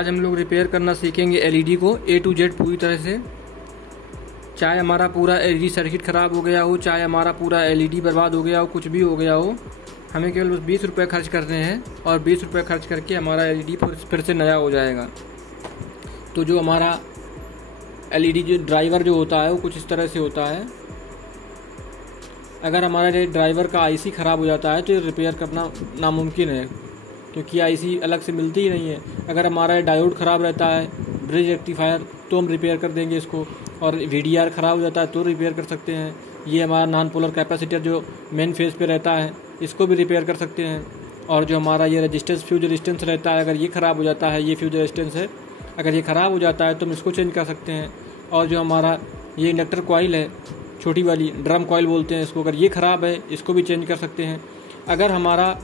आज हम लोग रिपेयर करना सीखेंगे एलईडी को ए टू जेड पूरी तरह से। चाहे हमारा पूरा एलईडी सर्किट ख़राब हो गया हो, चाहे हमारा पूरा एलईडी बर्बाद हो गया हो, कुछ भी हो गया हो, हमें केवल बस 20 रुपये खर्च करने हैं और 20 रुपये खर्च करके हमारा एलईडी फिर से नया हो जाएगा। तो जो हमारा एलईडी जो ड्राइवर जो होता है वो कुछ इस तरह से होता है। अगर हमारे ड्राइवर का आईसी ख़राब हो जाता है तो ये रिपेयर करना नामुमकिन है, क्योंकि आईसी अलग से मिलती ही नहीं है। अगर हमारा डायोड ख़राब रहता है, ब्रिज रेक्टिफायर, तो हम रिपेयर कर देंगे इसको। और वीडीआर ख़राब हो जाता है तो रिपेयर कर सकते हैं। ये हमारा नॉन पोलर कैपेसिटर जो मेन फेज पे रहता है, इसको भी रिपेयर कर सकते हैं। और जो हमारा ये रजिस्टेंस फ्यूज रेजिस्टेंस रहता है, अगर ये ख़राब हो जाता है, ये फ्यूज रेजिस्टेंस है, अगर ये ख़राब हो जाता है तो हम इसको चेंज कर सकते हैं। और जो हमारा ये इंडक्टर कॉइल है, छोटी वाली ड्रम कॉइल बोलते हैं इसको, अगर ये ख़राब है इसको भी चेंज कर सकते हैं। अगर हमारा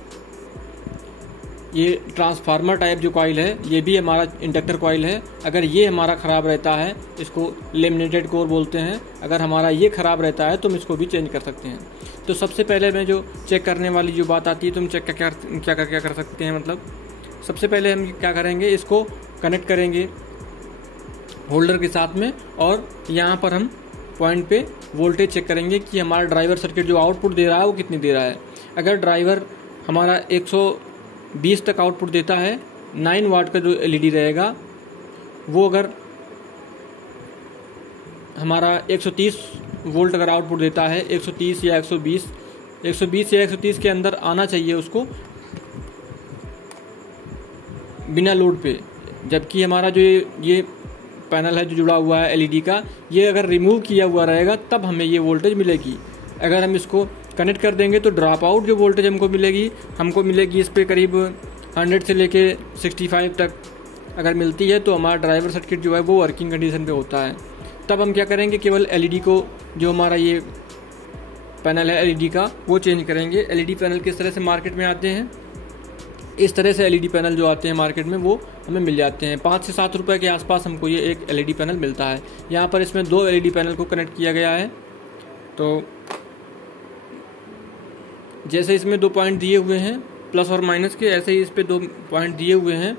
ये ट्रांसफार्मर टाइप जो कॉइल है, ये भी हमारा इंडक्टर कॉइल है, अगर ये हमारा ख़राब रहता है, इसको लेमिनेटेड कोर बोलते हैं, अगर हमारा ये ख़राब रहता है तो हम इसको भी चेंज कर सकते हैं। तो सबसे पहले में जो चेक करने वाली जो बात आती है, तो हम चेक क्या कर सकते हैं, मतलब सबसे पहले हम क्या करेंगे, इसको कनेक्ट करेंगे होल्डर के साथ में और यहाँ पर हम पॉइंट पे वोल्टेज चेक करेंगे कि हमारा ड्राइवर सर्किट जो आउटपुट दे रहा है वो कितनी दे रहा है। अगर ड्राइवर हमारा 120 तक आउटपुट देता है, 9 वाट का जो एलईडी रहेगा वो अगर हमारा 130 वोल्ट अगर आउटपुट देता है, 130 या 120 या 130 के अंदर आना चाहिए उसको बिना लोड पे। जबकि हमारा जो ये पैनल है जो जुड़ा हुआ है एलईडी का, ये अगर रिमूव किया हुआ रहेगा तब हमें ये वोल्टेज मिलेगी। अगर हम इसको कनेक्ट कर देंगे तो ड्रॉप आउट जो वोल्टेज हमको मिलेगी इस पे करीब 100 से लेके 65 तक अगर मिलती है, तो हमारा ड्राइवर सर्किट जो है वो वर्किंग कंडीशन पे होता है। तब हम क्या करेंगे, केवल एलईडी को, जो हमारा ये पैनल है एलईडी का, वो चेंज करेंगे। एलईडी पैनल किस तरह से मार्केट में आते हैं, इस तरह से एलईडी पैनल जो आते हैं मार्केट में वो हमें मिल जाते हैं। 5 से 7 रुपये के आसपास हमको ये एक एलईडी पैनल मिलता है। यहाँ पर इसमें 2 एलईडी पैनल को कनेक्ट किया गया है। तो जैसे इसमें 2 पॉइंट दिए हुए हैं प्लस और माइनस के, ऐसे ही इस पे 2 पॉइंट दिए हुए हैं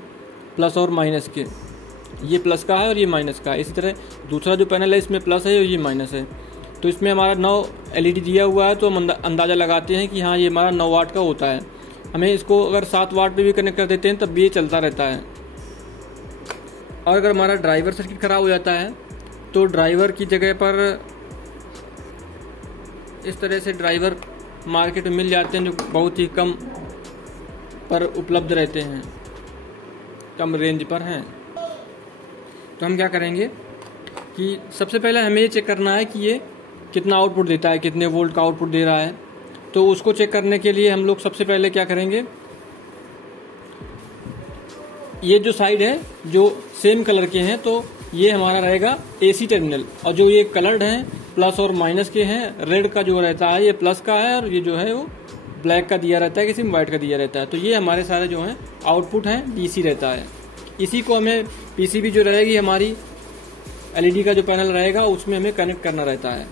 प्लस और माइनस के। ये प्लस का है और ये माइनस का है। इसी तरह दूसरा जो पैनल है इसमें प्लस है और ये माइनस है। तो इसमें हमारा 9 एलईडी दिया हुआ है, तो हम अंदाज़ा लगाते हैं कि हाँ ये हमारा 9 वाट का होता है। हमें इसको अगर 7 वाट पे भी कनेक्ट कर देते हैं तब भी ये चलता रहता है। और अगर हमारा ड्राइवर सर्किट ख़राब हो जाता है तो ड्राइवर की जगह पर इस तरह से ड्राइवर मार्केट में मिल जाते हैं जो बहुत ही कम पर उपलब्ध रहते हैं, कम रेंज पर हैं। तो हम क्या करेंगे कि सबसे पहले हमें ये चेक करना है कि ये कितना आउटपुट देता है, कितने वोल्ट का आउटपुट दे रहा है। तो उसको चेक करने के लिए हम लोग सबसे पहले क्या करेंगे, ये जो साइड है जो सेम कलर के हैं तो ये हमारा रहेगा एसी टर्मिनल, और जो ये कलर्ड हैं प्लस और माइनस के हैं, रेड का जो रहता है ये प्लस का है और ये जो है वो ब्लैक का दिया रहता है, किसी में वाइट का दिया रहता है। तो ये हमारे सारे जो हैं आउटपुट हैं डीसी रहता है। इसी को हमें पीसीबी जो रहेगी हमारी एलईडी का जो पैनल रहेगा उसमें हमें कनेक्ट करना रहता है।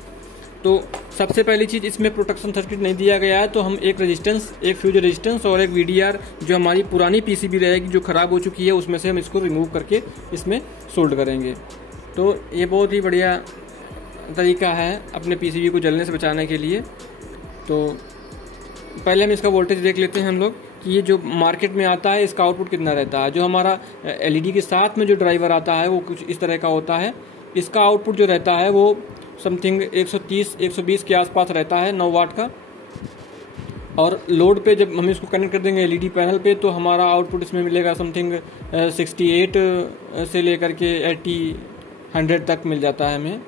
तो सबसे पहली चीज़, इसमें प्रोटेक्शन सर्किट नहीं दिया गया है, तो हम एक रेजिस्टेंस, एक फ्यूज रेजिस्टेंस और एक वीडीआर जो हमारी पुरानी पीसीबी रहेगी जो ख़राब हो चुकी है उसमें से हम इसको रिमूव करके इसमें सोल्ड करेंगे। तो ये बहुत ही बढ़िया तरीका है अपने पीसीबी को जलने से बचाने के लिए। तो पहले हम इसका वोल्टेज देख लेते हैं हम लोग कि ये जो मार्केट में आता है इसका आउटपुट कितना रहता है। जो हमारा एलईडी के साथ में जो ड्राइवर आता है वो कुछ इस तरह का होता है। इसका आउटपुट जो रहता है वो समथिंग 130-120 के आसपास रहता है, 9 वाट का। और लोड पे जब हम इसको कनेक्ट कर देंगे एलईडी पैनल पे तो हमारा आउटपुट इसमें मिलेगा समथिंग 68 से लेकर के 80-100 तक मिल जाता है हमें।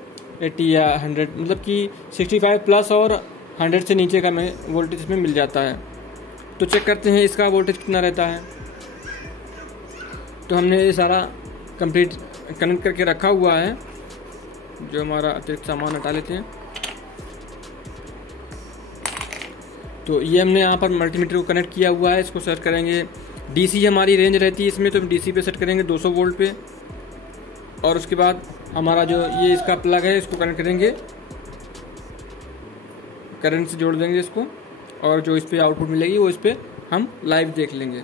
80 या 100 मतलब कि 65 प्लस और 100 से नीचे का हमें वोल्टेज इसमें मिल जाता है। तो चेक करते हैं इसका वोल्टेज कितना रहता है। तो हमने ये सारा कंप्लीट कनेक्ट करके रखा हुआ है। जो हमारा अतिरिक्त सामान हटा लेते हैं। तो ये हमने यहाँ पर मल्टीमीटर को कनेक्ट किया हुआ है। इसको सेट करेंगे, डीसी हमारी रेंज रहती है इसमें, तो हम डीसी पे सेट करेंगे 200 वोल्ट पे। और उसके बाद हमारा जो ये इसका प्लग है इसको कनेक्ट करेंगे, करंट से जोड़ देंगे इसको, और जो इस पर आउटपुट मिलेगी वो इस पर हम लाइव देख लेंगे।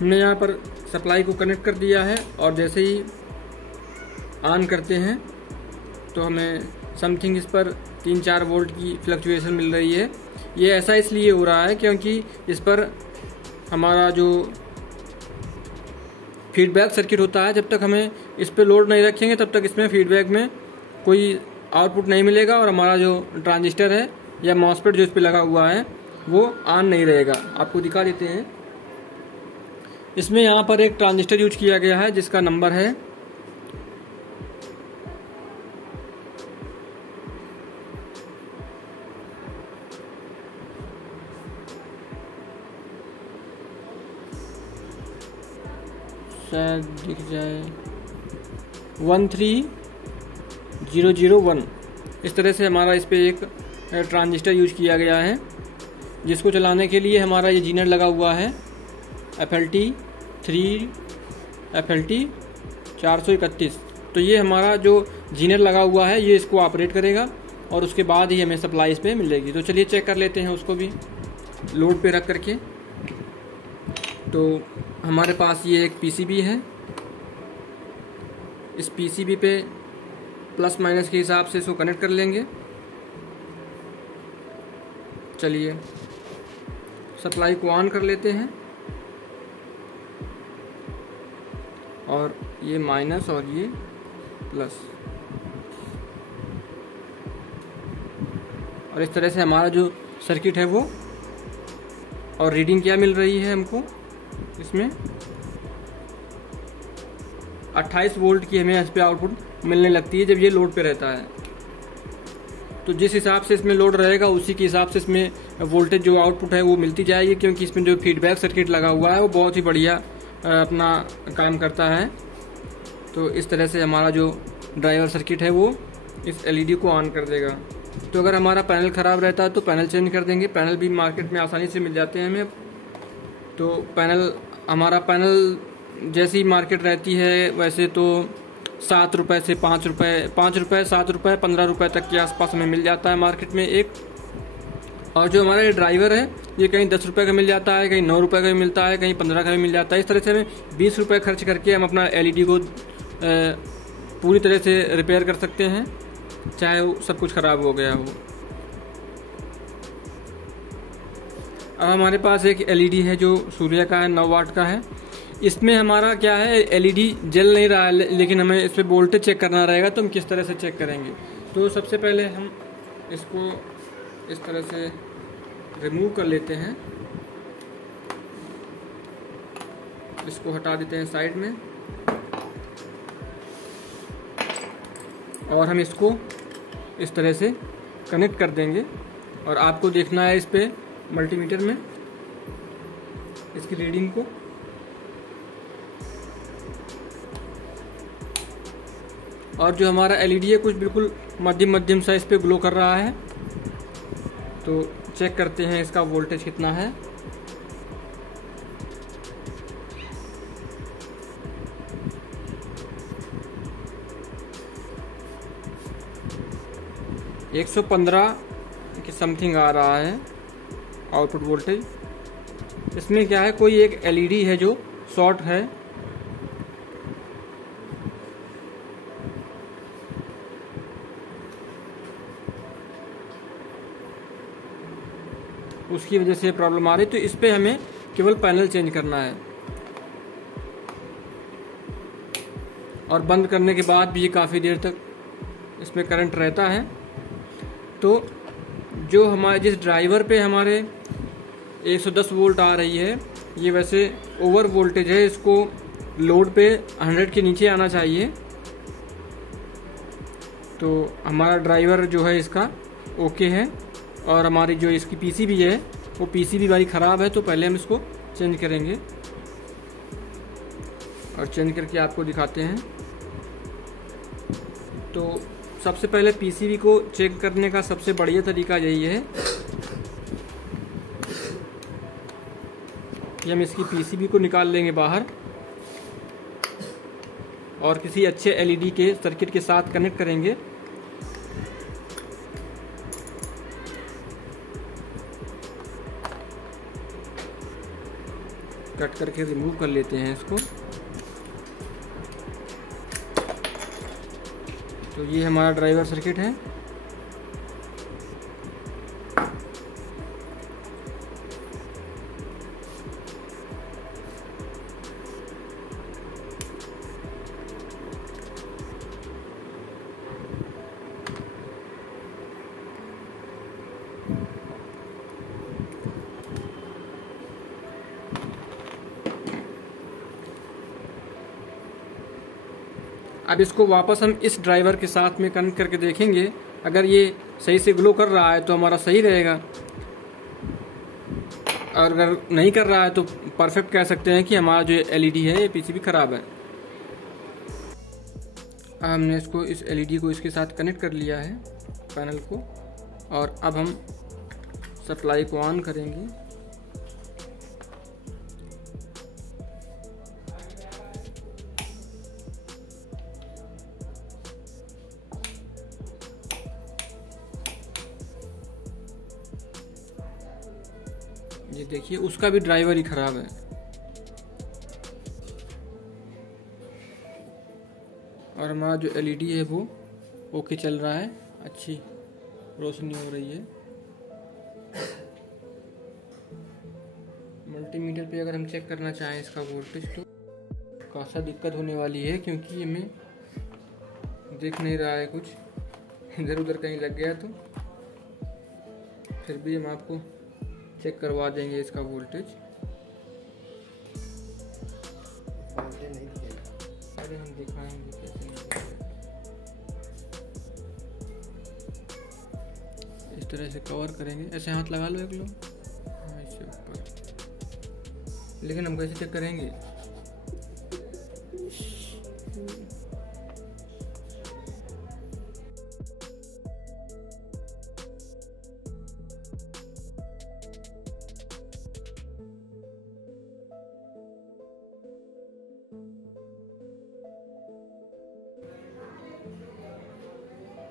हमने यहाँ पर सप्लाई को कनेक्ट कर दिया है और जैसे ही ऑन करते हैं तो हमें समथिंग इस पर 3-4 वोल्ट की फ्लक्चुएशन मिल रही है। ये ऐसा इसलिए हो रहा है क्योंकि इस पर हमारा जो फीडबैक सर्किट होता है, जब तक हमें इस पर लोड नहीं रखेंगे तब तक इसमें फीडबैक में कोई आउटपुट नहीं मिलेगा और हमारा जो ट्रांजिस्टर है या मॉसफेट जो इस पर लगा हुआ है वो ऑन नहीं रहेगा। आपको दिखा देते हैं। इसमें यहाँ पर एक ट्रांजिस्टर यूज किया गया है जिसका नंबर है शायद दिख जाए 13001। इस तरह से हमारा इस पे एक ट्रांजिस्टर यूज किया गया है जिसको चलाने के लिए हमारा ये जीनर लगा हुआ है FLT 3 FLT 431। तो ये हमारा जो जीनर लगा हुआ है ये इसको ऑपरेट करेगा और उसके बाद ही हमें सप्लाई इस पे मिलेगी। तो चलिए चेक कर लेते हैं उसको भी लोड पे रख करके। तो हमारे पास ये एक PCB है। इस PCB पे प्लस माइनस के हिसाब से इसको कनेक्ट कर लेंगे। चलिए सप्लाई को ऑन कर लेते हैं और ये माइनस और ये प्लस, और इस तरह से हमारा जो सर्किट है वो, और रीडिंग क्या मिल रही है हमको इसमें 28 वोल्ट की हमें इस पे आउटपुट मिलने लगती है जब ये लोड पे रहता है। तो जिस हिसाब से इसमें लोड रहेगा उसी के हिसाब से इसमें वोल्टेज जो आउटपुट है वो मिलती जाएगी, क्योंकि इसमें जो फीडबैक सर्किट लगा हुआ है वो बहुत ही बढ़िया अपना काम करता है। तो इस तरह से हमारा जो ड्राइवर सर्किट है वो इस LED को ऑन कर देगा। तो अगर हमारा पैनल ख़राब रहता है तो पैनल चेंज कर देंगे। पैनल भी मार्केट में आसानी से मिल जाते हैं हमें। तो हमारा पैनल जैसी मार्केट रहती है वैसे तो 7 रुपये से 5 रुपये, 7 रुपये 15 रुपये तक के आसपास हमें मिल जाता है मार्केट में एक। और जो हमारा ये ड्राइवर है ये कहीं 10 रुपये का मिल जाता है, कहीं 9 रुपये का भी मिलता है, कहीं 15 का भी मिल जाता है। इस तरह से हमें 20 रुपये खर्च करके हम अपना LED को पूरी तरह से रिपेयर कर सकते हैं, चाहे वो सब कुछ ख़राब हो गया हो। अब हमारे पास एक LED है जो सूर्य का है, 9 वाट का है। इसमें हमारा क्या है, LED जल नहीं रहा है लेकिन हमें इस पर वोल्टेज चेक करना रहेगा। तो हम किस तरह से चेक करेंगे? तो सबसे पहले हम इसको इस तरह से रिमूव कर लेते हैं, इसको हटा देते हैं साइड में, और हम इसको इस तरह से कनेक्ट कर देंगे। और आपको देखना है इस पे मल्टीमीटर में इसकी रीडिंग को। और जो हमारा LED है कुछ बिल्कुल मध्यम सा इस पे ग्लो कर रहा है। तो चेक करते हैं इसका वोल्टेज कितना है। एक 115 के समथिंग आ रहा है आउटपुट वोल्टेज। इसमें क्या है, कोई एक LED है जो शॉर्ट है। उसकी वजह से प्रॉब्लम आ रही। तो इस पे हमें केवल पैनल चेंज करना है, और बंद करने के बाद भी ये काफ़ी देर तक इसमें करंट रहता है। तो जो हमारे जिस ड्राइवर पे हमारे 110 वोल्ट आ रही है ये वैसे ओवर वोल्टेज है, इसको लोड पे 100 के नीचे आना चाहिए। तो हमारा ड्राइवर जो है इसका ओके है, और हमारी जो इसकी PCB है वो PCB वाली ख़राब है। तो पहले हम इसको चेंज करेंगे और चेंज करके आपको दिखाते हैं। तो सबसे पहले PCB को चेक करने का सबसे बढ़िया तरीका यही है कि हम इसकी PCB को निकाल लेंगे बाहर और किसी अच्छे LED के सर्किट के साथ कनेक्ट करेंगे। कट करके रिमूव कर लेते हैं इसको। तो ये हमारा ड्राइवर सर्किट है। अब इसको वापस हम इस ड्राइवर के साथ में कनेक्ट करके देखेंगे। अगर ये सही से ग्लो कर रहा है तो हमारा सही रहेगा, और अगर नहीं कर रहा है तो परफेक्ट कह सकते हैं कि हमारा जो एलईडी है ये पीसीबी खराब है। हमने इसको इस एलईडी को इसके साथ कनेक्ट कर लिया है पैनल को, और अब हम सप्लाई को ऑन करेंगे। ये देखिए उसका भी ड्राइवर ही खराब है। और हमारा जो एलईडी है वो ओके चल रहा है, अच्छी रोशनी हो रही है। मल्टीमीटर पे अगर हम चेक करना चाहें इसका वोल्टेज तो खासा दिक्कत होने वाली है, क्योंकि हमें दिख नहीं रहा है कुछ, इधर उधर कहीं लग गया तो। फिर भी हम आपको चेक करवा देंगे इसका वोल्टेज। अरे हम दिखाएंगे कैसे नहीं दिखाएंगे। इस तरह से कवर करेंगे, ऐसे हाथ लगा लो एक लो, ऐसे ऊपर। लेकिन हम कैसे चेक करेंगे?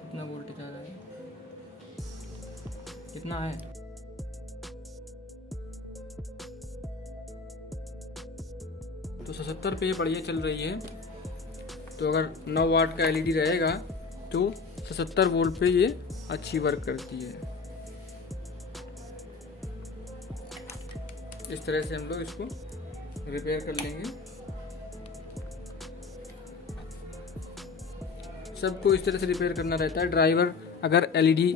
कितना वोल्टेज आ रहा है, कितना है? तो 77 पे बढ़िया चल रही है। तो अगर 9 वाट का एलईडी रहेगा तो 77 वोल्ट पे ये अच्छी वर्क करती है। इस तरह से हम लोग इसको रिपेयर कर लेंगे। सबको इस तरह से रिपेयर करना रहता है। ड्राइवर अगर एलईडी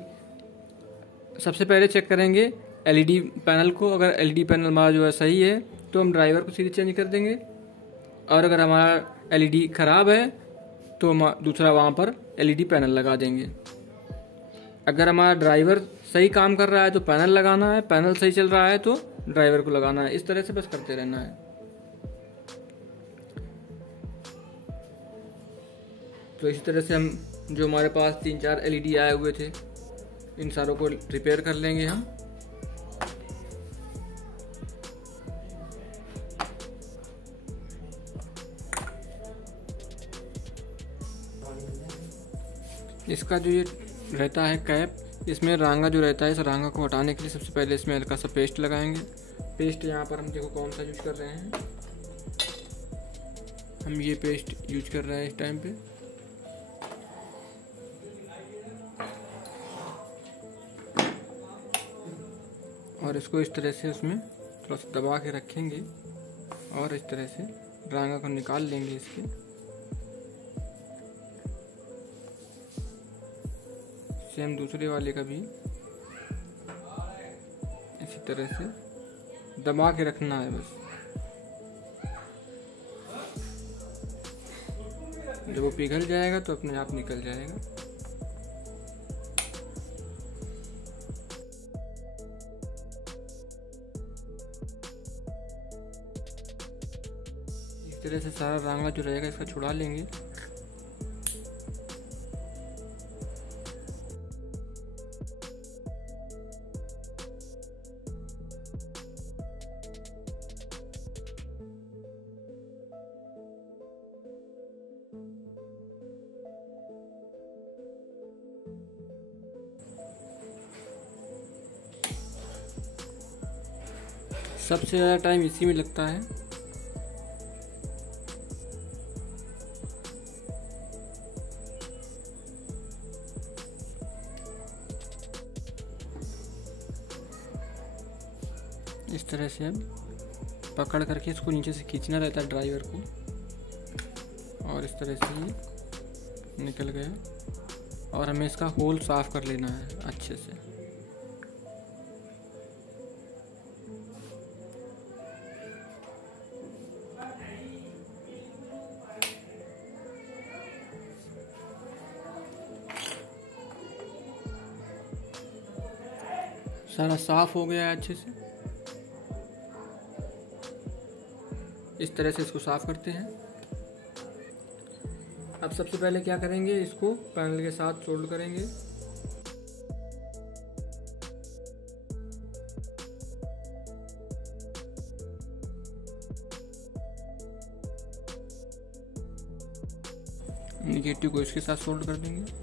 सबसे पहले चेक करेंगे एलईडी पैनल को। अगर एलईडी पैनल हमारा जो है सही है तो हम ड्राइवर को सीधे चेंज कर देंगे, और अगर हमारा एलईडी खराब है तो हम दूसरा वहाँ पर एलईडी पैनल लगा देंगे। अगर हमारा ड्राइवर सही काम कर रहा है तो पैनल लगाना है, पैनल सही चल रहा है तो ड्राइवर को लगाना है। इस तरह से बस करते रहना है। तो इसी तरह से हम जो हमारे पास 3-4 एलईडी आए हुए थे इन सारों को रिपेयर कर लेंगे हम। इसका जो ये रहता है कैप, इसमें रांगा जो रहता है, इस रांगा को हटाने के लिए सबसे पहले इसमें हल्का सा पेस्ट लगाएंगे। पेस्ट यहाँ पर हम देखो कौन सा यूज कर रहे हैं। हम ये पेस्ट यूज कर रहे हैं इस टाइम पे। और इसको इस तरह से उसमें थोड़ा सा दबा के रखेंगे और इस तरह से रांगा को निकाल लेंगे इसके। सेम दूसरे वाले का भी इसी तरह से दबा के रखना है बस। जब वो पिघल जाएगा तो अपने आप निकल जाएगा। इस तरह से सारा रांगा जो रहेगा इसका छुड़ा लेंगे। सबसे ज़्यादा टाइम इसी में लगता है। इस तरह से अब पकड़ करके इसको नीचे से खींचना रहता है ड्राइवर को, और इस तरह से ये निकल गया। और हमें इसका होल साफ़ कर लेना है अच्छे से। सारा साफ हो गया है अच्छे से। इस तरह से इसको साफ करते हैं। अब सबसे पहले क्या करेंगे, इसको पैनल के साथ सोल्ड करेंगे। निगेटिव को इसके साथ सोल्ड कर देंगे।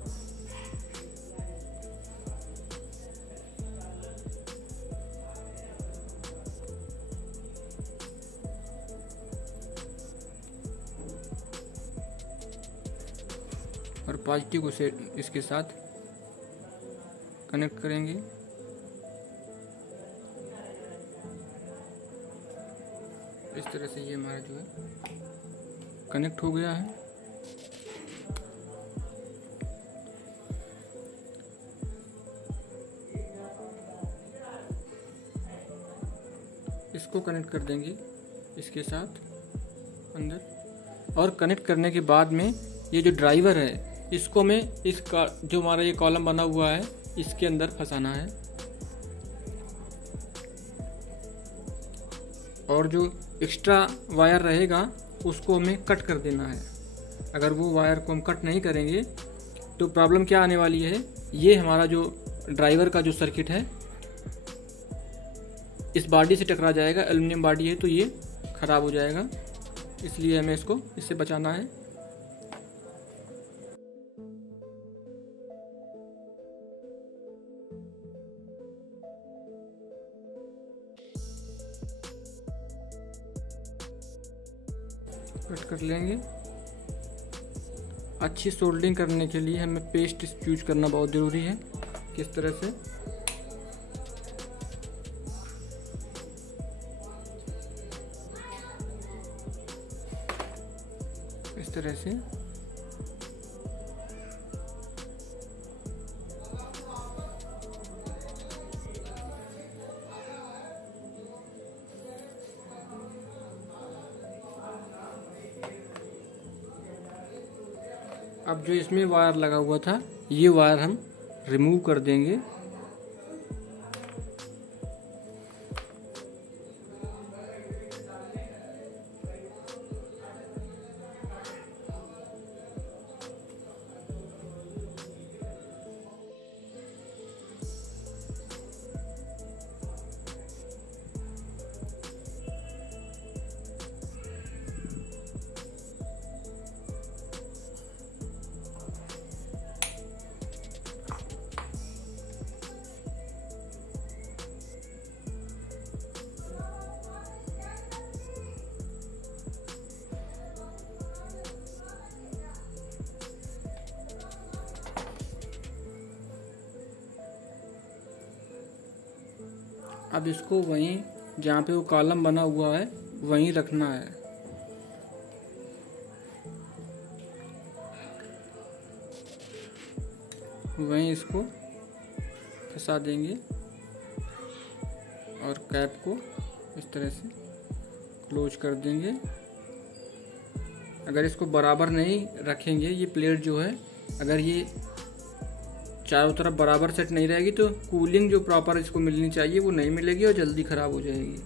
और पॉजिटिव को से इसके साथ कनेक्ट करेंगे। इस तरह से ये हमारा जो है कनेक्ट हो गया है। इसको कनेक्ट कर देंगे इसके साथ अंदर। और कनेक्ट करने के बाद में ये जो ड्राइवर है इसको में इसका जो हमारा ये कॉलम बना हुआ है इसके अंदर फंसाना है। और जो एक्स्ट्रा वायर रहेगा उसको हमें कट कर देना है। अगर वो वायर को हम कट नहीं करेंगे तो प्रॉब्लम क्या आने वाली है, ये हमारा जो ड्राइवर का जो सर्किट है इस बॉडी से टकरा जाएगा। एल्युमिनियम बॉडी है तो ये ख़राब हो जाएगा, इसलिए हमें इसको इससे बचाना है। कट कर लेंगे। अच्छी सोल्डिंग करने के लिए हमें पेस्ट यूज करना बहुत ज़रूरी है। किस तरह से, इस तरह से अब जो इसमें वायर लगा हुआ था ये वायर हम रिमूव कर देंगे। अब इसको वहीं जहाँ पे वो कॉलम बना हुआ है वहीं रखना है। वहीं इसको फंसा देंगे और कैप को इस तरह से क्लोज कर देंगे। अगर इसको बराबर नहीं रखेंगे, ये प्लेट जो है अगर ये चारों तरफ बराबर सेट नहीं रहेगी तो कूलिंग जो प्रॉपर इसको मिलनी चाहिए वो नहीं मिलेगी और जल्दी ख़राब हो जाएगी।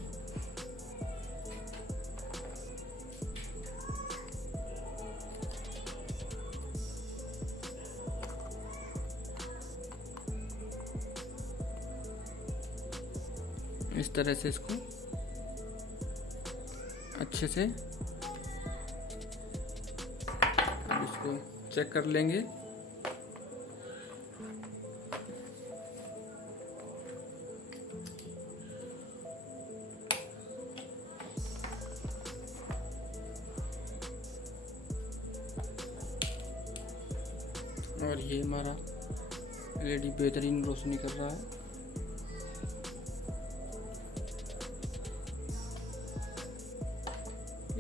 इस तरह से इसको अच्छे से अब इसको चेक कर लेंगे। और ये हमारा एलईडी बेहतरीन रोशनी कर रहा है।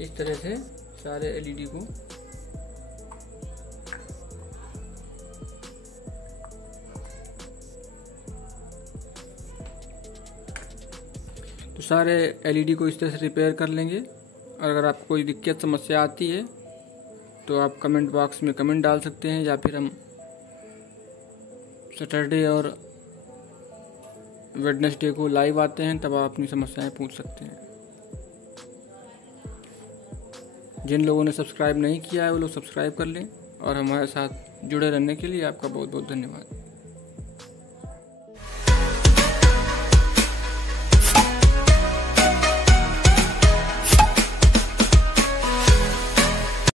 इस तरह से सारे एलईडी को तो सारे एलईडी को इस तरह से रिपेयर कर लेंगे। और अगर आपको कोई दिक्कत समस्या आती है तो आप कमेंट बॉक्स में कमेंट डाल सकते हैं, या फिर हम सैटरडे और वेडनेसडे को लाइव आते हैं, तब आप अपनी समस्याएं पूछ सकते हैं। जिन लोगों ने सब्सक्राइब नहीं किया है वो लोग सब्सक्राइब कर लें, और हमारे साथ जुड़े रहने के लिए आपका बहुत बहुत धन्यवाद।